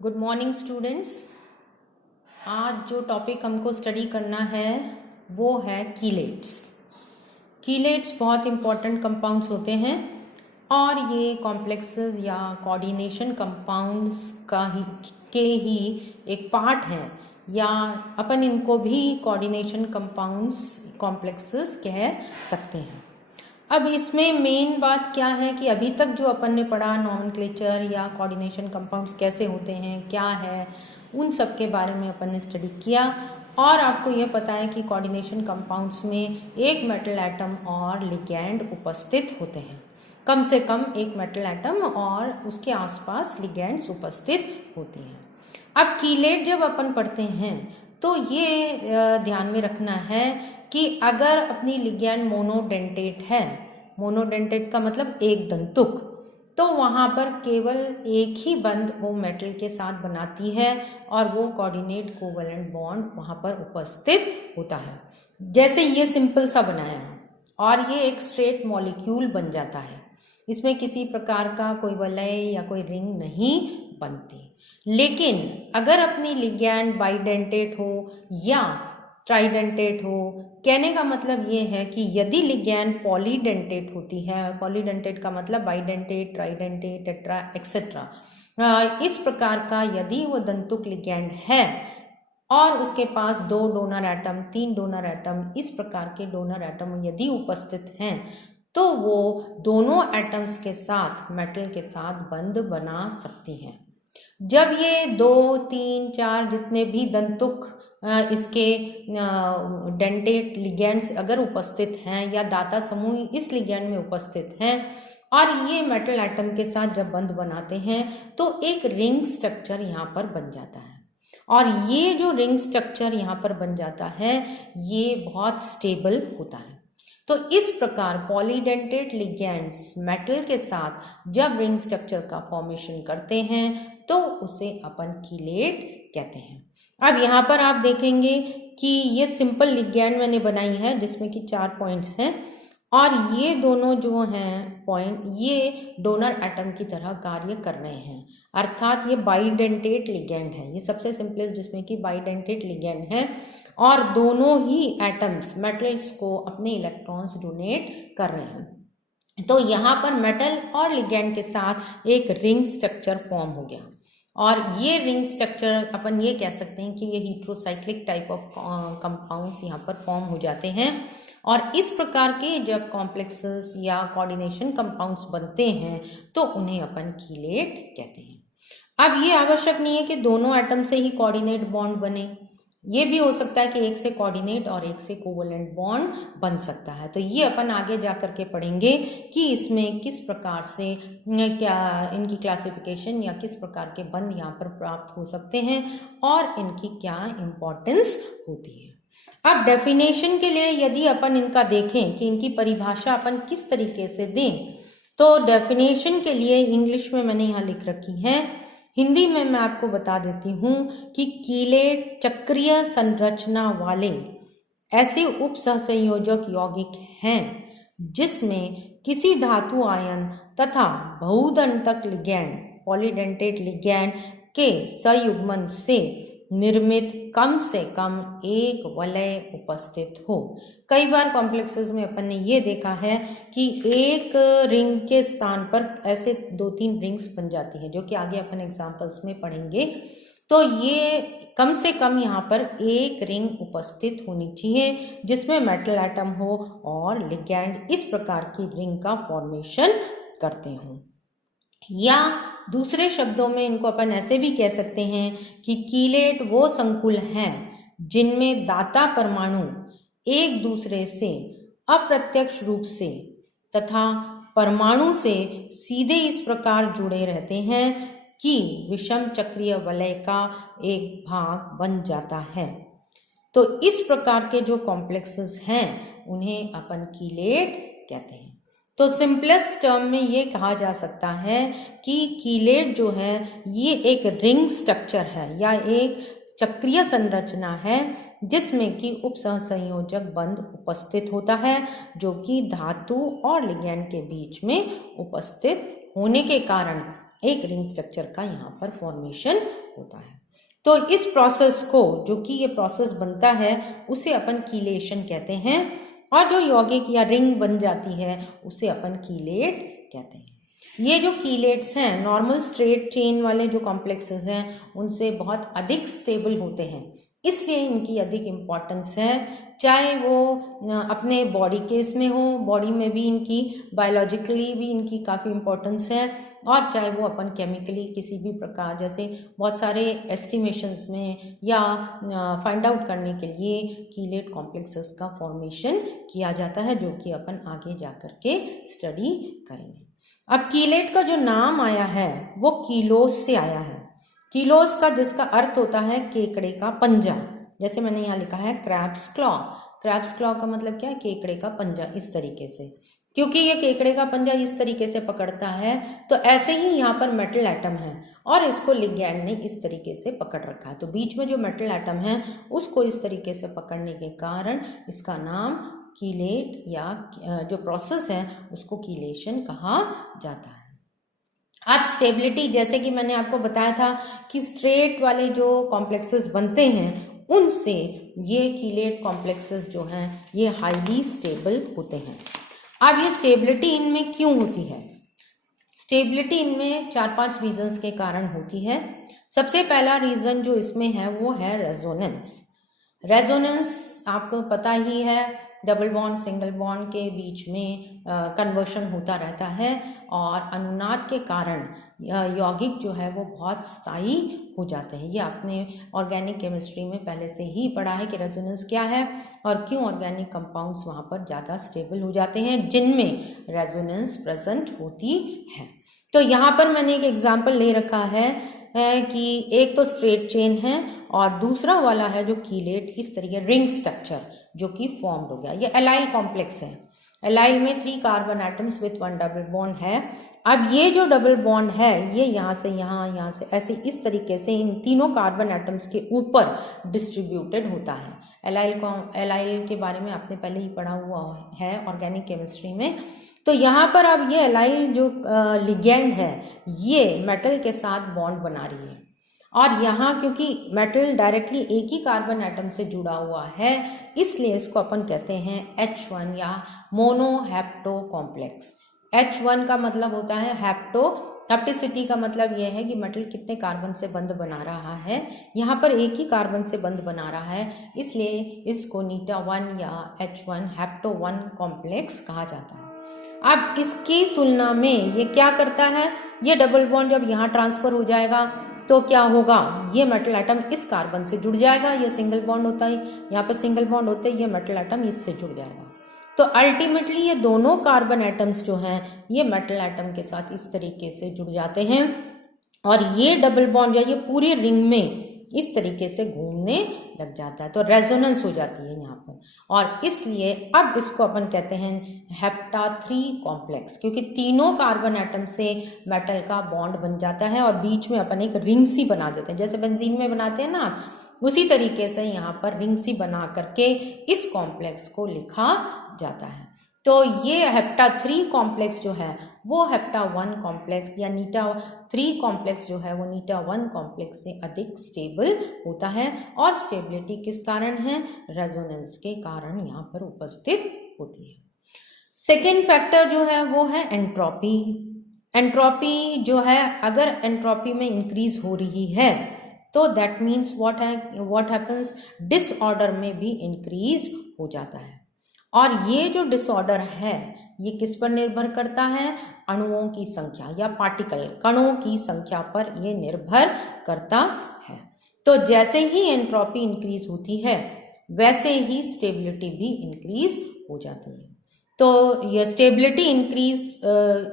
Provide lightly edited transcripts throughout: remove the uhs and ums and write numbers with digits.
Good morning students. आज जो topic हमको स्टडी करना है वो है कीलेट्स। कीलेट्स बहुत इम्पॉर्टेंट कंपाउंड्स होते हैं और ये कॉम्प्लेक्सेस या कोऑर्डिनेशन कंपाउंड्स के ही एक पार्ट है, या अपन इनको भी कोऑर्डिनेशन कंपाउंड्स कॉम्प्लेक्सेस कह सकते हैं। अब इसमें मेन बात क्या है कि अभी तक जो अपन ने पढ़ा नॉमेनक्लेचर या कोऑर्डिनेशन कंपाउंड्स कैसे होते हैं, क्या है, उन सब के बारे में अपन ने स्टडी किया और आपको ये पता है कि कोऑर्डिनेशन कंपाउंड्स में एक मेटल एटम और लिगैंड उपस्थित होते हैं। कम से कम एक मेटल एटम और उसके आसपास लिगैंड्स उपस्थित होती हैं। अब कीलेट जब अपन पढ़ते हैं तो ये ध्यान में रखना है कि अगर अपनी लिगैंड मोनोडेंटेट है, मोनोडेंटेट का मतलब एक दंतुक, तो वहाँ पर केवल एक ही बंध वो मेटल के साथ बनाती है और वो कोऑर्डिनेट कोवैलेंट बॉन्ड वहाँ पर उपस्थित होता है। जैसे ये सिंपल सा बनाया है और ये एक स्ट्रेट मॉलिक्यूल बन जाता है, इसमें किसी प्रकार का कोई वलय या कोई रिंग नहीं बनती। लेकिन अगर अपनी लिगैंड बाइडेंटेट हो या ट्राइडेंटेट हो, कहने का मतलब ये है कि यदि लिगैंड पॉलीडेंटेट होती है, पॉलीडेंटेट का मतलब बाइडेंटेट, ट्राइडेंटेट, टेट्रा एक्सेट्रा, इस प्रकार का यदि वो दंतुक लिगैंड है और उसके पास 2 डोनर एटम, 3 डोनर एटम, इस प्रकार के डोनर एटम यदि उपस्थित हैं तो वो दोनों एटम्स के साथ मेटल के साथ बंध बना सकती हैं। जब ये 2, 3, 4 जितने भी दंतुक इसके डेंटेट लिगैंड्स अगर उपस्थित हैं या दाता समूह इस लिगैंड में उपस्थित हैं और ये मेटल एटम के साथ जब बंध बनाते हैं तो एक रिंग स्ट्रक्चर यहाँ पर बन जाता है। और ये जो रिंग स्ट्रक्चर यहाँ पर बन जाता है ये बहुत स्टेबल होता है। तो इस प्रकार पॉलीडेंटेट लिगैंड्स मेटल के साथ जब रिंग स्ट्रक्चर का फॉर्मेशन करते हैं तो उसे अपन कीलेट कहते हैं। अब यहाँ पर आप देखेंगे कि ये सिंपल लिगैंड मैंने बनाई है जिसमें कि 4 पॉइंट्स हैं और ये दोनों जो हैं पॉइंट ये डोनर एटम की तरह कार्य कर रहे हैं, अर्थात ये बाइडेंटेट लिगैंड है। ये सबसे सिंपलेस्ट जिसमें कि बाइडेंटेट लिगैंड है और दोनों ही एटम्स मेटल्स को अपने इलेक्ट्रॉन्स डोनेट कर रहे हैं। तो यहाँ पर मेटल और लिगैंड के साथ एक रिंग स्ट्रक्चर फॉर्म हो गया और ये रिंग स्ट्रक्चर अपन ये कह सकते हैं कि ये हीट्रोसाइक्लिक टाइप ऑफ कंपाउंड्स यहाँ पर फॉर्म हो जाते हैं। और इस प्रकार के जब कॉम्प्लेक्सेस या कोऑर्डिनेशन कंपाउंड्स बनते हैं तो उन्हें अपन कीलेट कहते हैं। अब ये आवश्यक नहीं है कि दोनों एटम से ही कोऑर्डिनेट बॉन्ड बने, ये भी हो सकता है कि एक से कोऑर्डिनेट और एक से कोवैलेंट बॉन्ड बन सकता है। तो ये अपन आगे जा कर के पढ़ेंगे कि इसमें किस प्रकार से क्या इनकी क्लासिफिकेशन या किस प्रकार के बंध यहाँ पर प्राप्त हो सकते हैं और इनकी क्या इम्पोर्टेंस होती है। अब डेफिनेशन के लिए यदि अपन इनका देखें कि इनकी परिभाषा अपन किस तरीके से दें, तो डेफिनेशन के लिए इंग्लिश में मैंने यहाँ लिख रखी है, हिंदी में मैं आपको बता देती हूँ कि कीलेट चक्रीय संरचना वाले ऐसे उप सहसंयोजक यौगिक हैं जिसमें किसी धातु आयन तथा बहुदंतक लिगैंड, पॉलीडेंटेट लिगैंड के संयुग्मन से निर्मित कम से कम एक वलय उपस्थित हो। कई बार कॉम्प्लेक्सेस में अपन ने ये देखा है कि एक रिंग के स्थान पर ऐसे 2-3 रिंग्स बन जाती हैं, जो कि आगे अपन एग्जांपल्स में पढ़ेंगे। तो ये कम से कम यहाँ पर एक रिंग उपस्थित होनी चाहिए जिसमें मेटल एटम हो और लिगैंड इस प्रकार की रिंग का फॉर्मेशन करते हों। या दूसरे शब्दों में इनको अपन ऐसे भी कह सकते हैं कि कीलेट वो संकुल हैं जिनमें दाता परमाणु एक दूसरे से अप्रत्यक्ष रूप से तथा परमाणु से सीधे इस प्रकार जुड़े रहते हैं कि विषम चक्रीय वलय का एक भाग बन जाता है। तो इस प्रकार के जो कॉम्प्लेक्सेस हैं उन्हें अपन कीलेट कहते हैं। तो सिंपलेस्ट टर्म में ये कहा जा सकता है कि कीलेट जो है ये एक रिंग स्ट्रक्चर है या एक चक्रीय संरचना है जिसमें कि उपसहसंयोजक बंध उपस्थित होता है जो कि धातु और लिगैंड के बीच में उपस्थित होने के कारण एक रिंग स्ट्रक्चर का यहाँ पर फॉर्मेशन होता है। तो इस प्रोसेस को, जो कि ये प्रोसेस बनता है, उसे अपन कीलेशन कहते हैं, और जो यौगिक या रिंग बन जाती है उसे अपन कीलेट कहते हैं। ये जो कीलेट्स हैं नॉर्मल स्ट्रेट चेन वाले जो कॉम्प्लेक्सेस हैं उनसे बहुत अधिक स्टेबल होते हैं, इसलिए इनकी अधिक इम्पॉर्टेंस है। चाहे वो अपने बॉडी केस में हो, बॉडी में भी इनकी बायोलॉजिकली भी इनकी काफ़ी इम्पोर्टेंस है, और चाहे वो अपन केमिकली किसी भी प्रकार, जैसे बहुत सारे एस्टिमेशंस में या फाइंड आउट करने के लिए कीलेट कॉम्प्लेक्सेस का फॉर्मेशन किया जाता है, जो कि अपन आगे जा कर के स्टडी करेंगे। अब कीलेट का जो नाम आया है वो कीलोस से आया है। कीलोस का जिसका अर्थ होता है केकड़े का पंजा, जैसे मैंने यहाँ लिखा है क्रैब्स क्लॉ। क्रैब्स क्लॉ का मतलब क्या है? केकड़े का पंजा, इस तरीके से, क्योंकि ये केकड़े का पंजा इस तरीके से पकड़ता है, तो ऐसे ही यहाँ पर मेटल एटम है और इसको लिगैंड ने इस तरीके से पकड़ रखा है। तो बीच में जो मेटल एटम है उसको इस तरीके से पकड़ने के कारण इसका नाम कीलेट, या जो प्रोसेस है उसको कीलेशन कहा जाता है। अब स्टेबिलिटी, जैसे कि मैंने आपको बताया था कि स्ट्रेट वाले जो कॉम्प्लेक्सेस बनते हैं उनसे ये कीलेट कॉम्प्लेक्सेस जो हैं ये हाईली स्टेबल होते हैं। अब ये स्टेबिलिटी इनमें क्यों होती है? स्टेबिलिटी इनमें 4-5 रीजंस के कारण होती है। सबसे पहला रीजन जो इसमें है वो है रेजोनेंस। रेजोनेंस आपको पता ही है, डबल बॉन्ड सिंगल बॉन्ड के बीच में कन्वर्शन होता रहता है, और अनुनाद के कारण यौगिक जो है वो बहुत स्थायी हो जाते हैं। ये आपने ऑर्गेनिक केमिस्ट्री में पहले से ही पढ़ा है कि रेजोनेंस क्या है और क्यों ऑर्गेनिक कंपाउंड्स वहाँ पर ज़्यादा स्टेबल हो जाते हैं जिनमें रेजोनेंस प्रेजेंट होती है। तो यहाँ पर मैंने एक एग्जाम्पल ले रखा है कि एक तो स्ट्रेट चेन है और दूसरा वाला है जो कीलेट, इस तरीके रिंग स्ट्रक्चर जो कि फॉर्म्ड हो गया। ये एलाइल कॉम्प्लेक्स है। एलाइल में 3 carbon atoms with 1 double bond है। अब ये जो डबल बॉन्ड है ये यहाँ से यहाँ से ऐसे इस तरीके से इन तीनों कार्बन एटम्स के ऊपर डिस्ट्रीब्यूटेड होता है। एलाइल के बारे में आपने पहले ही पढ़ा हुआ है ऑर्गेनिक केमिस्ट्री में। तो यहाँ पर अब ये एलाइल जो लिगैंड है ये मेटल के साथ बॉन्ड बना रही है, और यहाँ क्योंकि मेटल डायरेक्टली एक ही कार्बन एटम से जुड़ा हुआ है इसलिए इसको अपन कहते हैं H1 या मोनोहेप्टो कॉम्प्लेक्स। H1 का मतलब होता है हेप्टो, हेप्टिसिटी का मतलब यह है कि मेटल कितने कार्बन से बंध बना रहा है। यहाँ पर एक ही कार्बन से बंध बना रहा है, इसलिए इसको नीटा 1 या H1 हेप्टो 1 कॉम्प्लेक्स कहा जाता है। अब इसकी तुलना में ये क्या करता है, ये डबल बॉन्ड जब यहाँ ट्रांसफर हो जाएगा तो क्या होगा, ये मेटल एटम इस कार्बन से जुड़ जाएगा। ये सिंगल बॉन्ड होता है, यहाँ पर सिंगल बॉन्ड होते ही ये मेटल एटम इससे जुड़ जाएगा। तो अल्टीमेटली ये दोनों कार्बन एटम्स जो हैं ये मेटल एटम के साथ इस तरीके से जुड़ जाते हैं, और ये डबल बॉन्ड जो है ये पूरी रिंग में इस तरीके से घूमने लग जाता है। तो रेजोनेंस हो जाती है यहाँ पर, और इसलिए अब इसको अपन कहते हैं हेप्टा 3 कॉम्प्लेक्स, क्योंकि तीनों कार्बन एटम से मेटल का बॉन्ड बन जाता है और बीच में अपन एक रिंग सी बना देते हैं, जैसे बेंजीन में बनाते हैं ना, उसी तरीके से यहाँ पर रिंग सी बना करके इस कॉम्प्लेक्स को लिखा जाता है। तो ये हेप्टा 3 कॉम्प्लेक्स जो है वो हेप्टा 1 कॉम्प्लेक्स या नीटा 3 कॉम्प्लेक्स जो है वो नीटा 1 कॉम्प्लेक्स से अधिक स्टेबल होता है, और स्टेबिलिटी किस कारण है, रेजोनेंस के कारण यहाँ पर उपस्थित होती है। सेकेंड फैक्टर जो है वो है एंट्रोपी। एंट्रोपी जो है, अगर एंट्रोपी में इंक्रीज हो रही है तो that means what happens, disorder में भी इंक्रीज हो जाता है। और ये जो डिसऑर्डर है ये किस पर निर्भर करता है, अणुओं की संख्या या पार्टिकल कणों की संख्या पर ये निर्भर करता है। तो जैसे ही एंट्रोपी इंक्रीज होती है वैसे ही स्टेबिलिटी भी इंक्रीज हो जाती है। तो ये स्टेबिलिटी इंक्रीज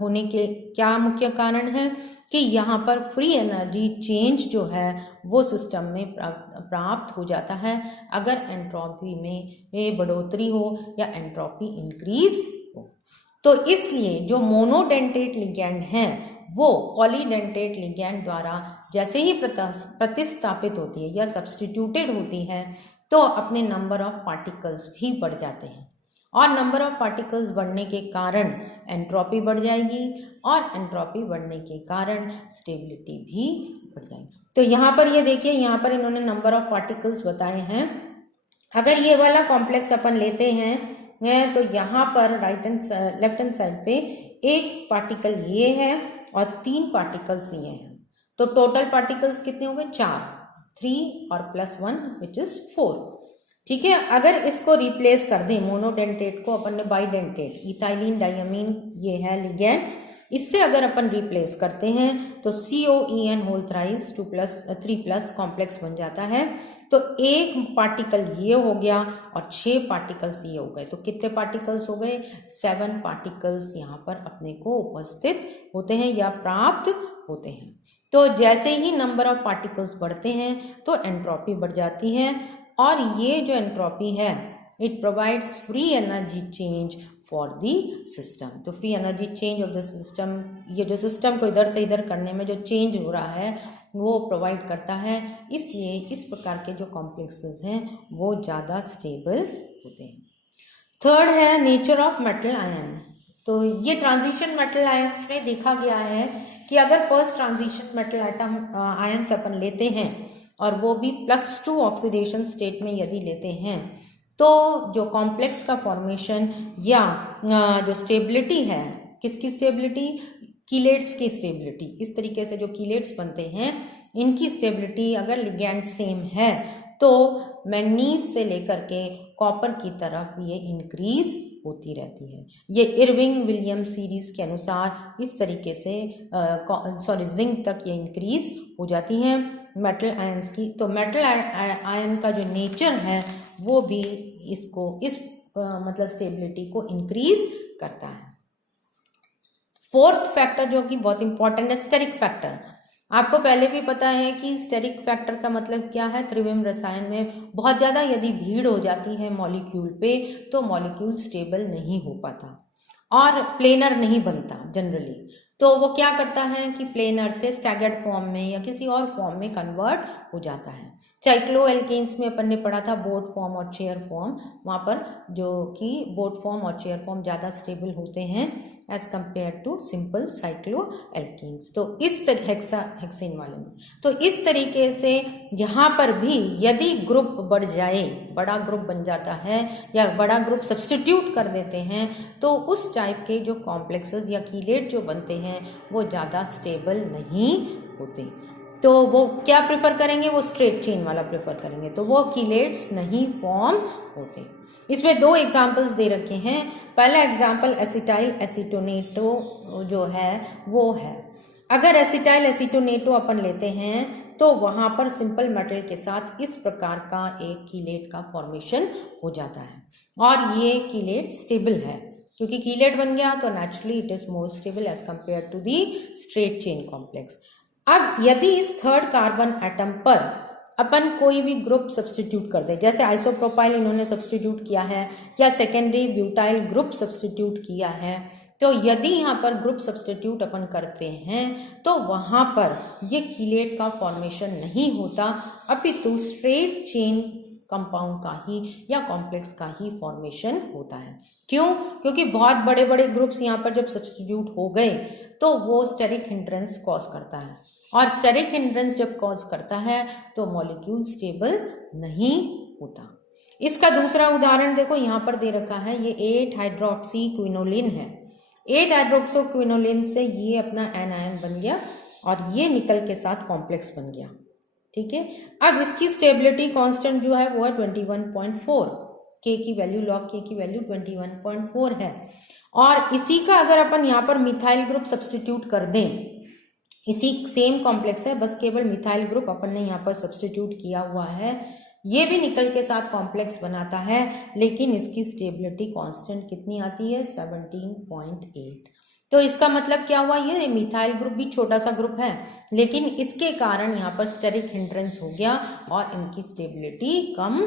होने के क्या मुख्य कारण है कि यहाँ पर फ्री एनर्जी चेंज जो है वो सिस्टम में प्राप्त हो जाता है अगर एंट्रोपी में बढ़ोतरी हो या एंट्रोपी इंक्रीज हो। तो इसलिए जो मोनोडेंटेट लिगैंड हैं वो पॉलीडेंटेट लिगैंड द्वारा जैसे ही प्रतिस्थापित होती है या सब्स्टिट्यूटेड होती है तो अपने नंबर ऑफ पार्टिकल्स भी बढ़ जाते हैं, और नंबर ऑफ पार्टिकल्स बढ़ने के कारण एंट्रोपी बढ़ जाएगी और एंट्रोपी बढ़ने के कारण स्टेबिलिटी भी बढ़ जाएगी। तो यहाँ पर ये देखिए, यहाँ पर इन्होंने नंबर ऑफ पार्टिकल्स बताए हैं। अगर ये वाला कॉम्प्लेक्स अपन लेते हैं तो यहाँ पर लेफ्ट हैंड साइड पे एक पार्टिकल ये है और 3 पार्टिकल्स ये हैं, तो टोटल पार्टिकल्स कितने हो गए? 4, 3 और +1 विच इज 4। ठीक है, अगर इसको रिप्लेस कर दें मोनोडेंटेट को अपन ने बाइडेंटेट, इथाइलिन डाइअमीन ये है लिगैंड, इससे अगर अपन रिप्लेस करते हैं तो COEN होल थ्राइस 2+3+ कॉम्प्लेक्स बन जाता है। तो एक पार्टिकल ये हो गया और 6 पार्टिकल्स ये हो गए, तो कितने पार्टिकल्स हो गए? 7 पार्टिकल्स यहाँ पर अपने को उपस्थित होते हैं या प्राप्त होते हैं। तो जैसे ही नंबर ऑफ पार्टिकल्स बढ़ते हैं तो एंट्रोपी बढ़ जाती है, और ये जो एंट्रोपी है it provides free energy change for the system. तो free energy change of the system, ये जो सिस्टम को इधर से इधर करने में जो चेंज हो रहा है वो प्रोवाइड करता है, इसलिए इस प्रकार के जो कॉम्प्लेक्सेस हैं वो ज़्यादा स्टेबल होते हैं। थर्ड है नेचर ऑफ मेटल आयन। तो ये ट्रांजिशन मेटल आयंस में देखा गया है कि अगर first transition metal atom ions अपन लेते हैं और वो भी +2 ऑक्सीडेशन स्टेट में यदि लेते हैं, तो जो कॉम्प्लेक्स का फॉर्मेशन या जो स्टेबिलिटी है, किसकी स्टेबिलिटी? कीलेट्स की स्टेबिलिटी। इस तरीके से जो कीलेट्स बनते हैं इनकी स्टेबिलिटी अगर लिगैंड सेम है तो मैग्नीज से लेकर के कॉपर की तरफ ये इंक्रीज होती रहती है। ये इरविंग विलियम सीरीज के अनुसार इस तरीके से जिंक तक ये इंक्रीज हो जाती हैं मेटल आयंस की। तो मेटल आयन का जो नेचर है वो भी इसको मतलब स्टेबिलिटी को इंक्रीज करता है। फोर्थ फैक्टर जो कि बहुत इंपॉर्टेंट है, स्टेरिक फैक्टर। आपको पहले भी पता है कि स्टेरिक फैक्टर का मतलब क्या है। त्रिविम रसायन में बहुत ज़्यादा यदि भीड़ हो जाती है मॉलिक्यूल पे तो मॉलिक्यूल स्टेबल नहीं हो पाता और प्लेनर नहीं बनता जनरली। तो वो क्या करता है कि प्लेनर से स्टैगर्ड फॉर्म में या किसी और फॉर्म में कन्वर्ट हो जाता है। साइक्लोएल्केन्स में अपन ने पढ़ा था बोट फॉर्म और चेयर फॉर्म, वहाँ पर जो कि बोट फॉर्म और चेयर फॉर्म ज़्यादा स्टेबल होते हैं as compare to simple cycloalkanes. तो इस हेक्सेन वाले में तो इस तरीके से यहाँ पर भी यदि ग्रुप बढ़ जाए, बड़ा ग्रुप बन जाता है या बड़ा ग्रुप सब्स्टिट्यूट कर देते हैं, तो उस टाइप के जो कॉम्प्लेक्सेस या कीलेट जो बनते हैं वो ज़्यादा स्टेबल नहीं होते। तो वो क्या प्रेफर करेंगे? वो स्ट्रेट चेन वाला प्रेफर करेंगे, तो वो कीलेट्स नहीं फॉर्म होते। इसमें 2 एग्जाम्पल्स दे रखे हैं। पहला एग्जाम्पल एसिटाइल एसीटोनेटो जो है वो है। अगर एसिटाइल एसीटोनेटो अपन लेते हैं तो वहाँ पर सिंपल मेटल के साथ इस प्रकार का एक कीलेट का फॉर्मेशन हो जाता है और ये कीलेट स्टेबल है, क्योंकि कीलेट बन गया तो naturally it is more stable as compare to the straight chain complex. अब यदि इस थर्ड कार्बन एटम पर अपन कोई भी ग्रुप सब्स्टिट्यूट कर दे, जैसे आइसोप्रोपाइल इन्होंने सब्स्टिट्यूट किया है या सेकेंडरी ब्यूटाइल ग्रुप सब्स्टिट्यूट किया है, तो यदि यहाँ पर ग्रुप सब्स्टिट्यूट अपन करते हैं तो वहाँ पर ये कीलेट का फॉर्मेशन नहीं होता, अपितु स्ट्रेट चेन कंपाउंड का ही या कॉम्प्लेक्स का ही फॉर्मेशन होता है। क्यों? क्योंकि बहुत बड़े बड़े ग्रुप्स यहाँ पर जब सब्स्टिट्यूट हो गए तो वो स्टेरिक हिंड्रेंस कॉज करता है, और स्टेरिक हिंड्रेंस जब कॉज करता है तो मॉलिक्यूल स्टेबल नहीं होता। इसका दूसरा उदाहरण देखो यहाँ पर दे रखा है, ये 8 हाइड्रोक्सी क्विनोलिन है। 8 हाइड्रोक्सो क्विनोलिन से ये अपना एनायन बन गया और ये निकल के साथ कॉम्प्लेक्स बन गया। ठीक है, अब इसकी स्टेबिलिटी कांस्टेंट जो है वो है 21.4, के की वैल्यू लॉग के की वैल्यू 21.4 है। और इसी का अगर अपन यहाँ पर मिथाइल ग्रुप सब्स्टिट्यूट कर दें, इसी सेम कॉम्प्लेक्स है, बस केवल मिथाइल ग्रुप अपन ने यहाँ पर सब्स्टिट्यूट किया हुआ है, ये भी निकल के साथ कॉम्प्लेक्स बनाता है, लेकिन इसकी स्टेबिलिटी कांस्टेंट कितनी आती है? 17.8। तो इसका मतलब क्या हुआ? ये मिथाइल ग्रुप भी छोटा सा ग्रुप है, लेकिन इसके कारण यहाँ पर स्टेरिक हिंड्रेंस हो गया और इनकी स्टेबिलिटी कम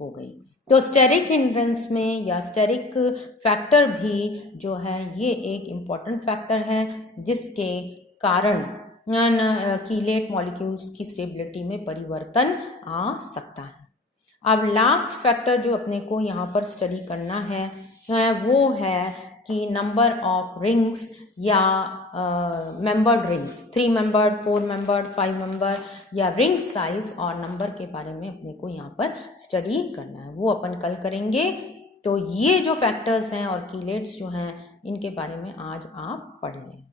हो गई। तो स्टेरिक हिंड्रेंस में या स्टेरिक फैक्टर भी जो है ये एक इम्पॉर्टेंट फैक्टर है जिसके कारण कीलेट मॉलिक्यूल्स की स्टेबिलिटी में परिवर्तन आ सकता है। अब लास्ट फैक्टर जो अपने को यहाँ पर स्टडी करना है वो है कि नंबर ऑफ रिंग्स या membered rings, 3 membered, 4 membered, 5 member, या रिंग साइज और नंबर के बारे में अपने को यहाँ पर स्टडी करना है, वो अपन कल करेंगे। तो ये जो फैक्टर्स हैं और कीलेट्स जो हैं इनके बारे में आज आप पढ़ लें।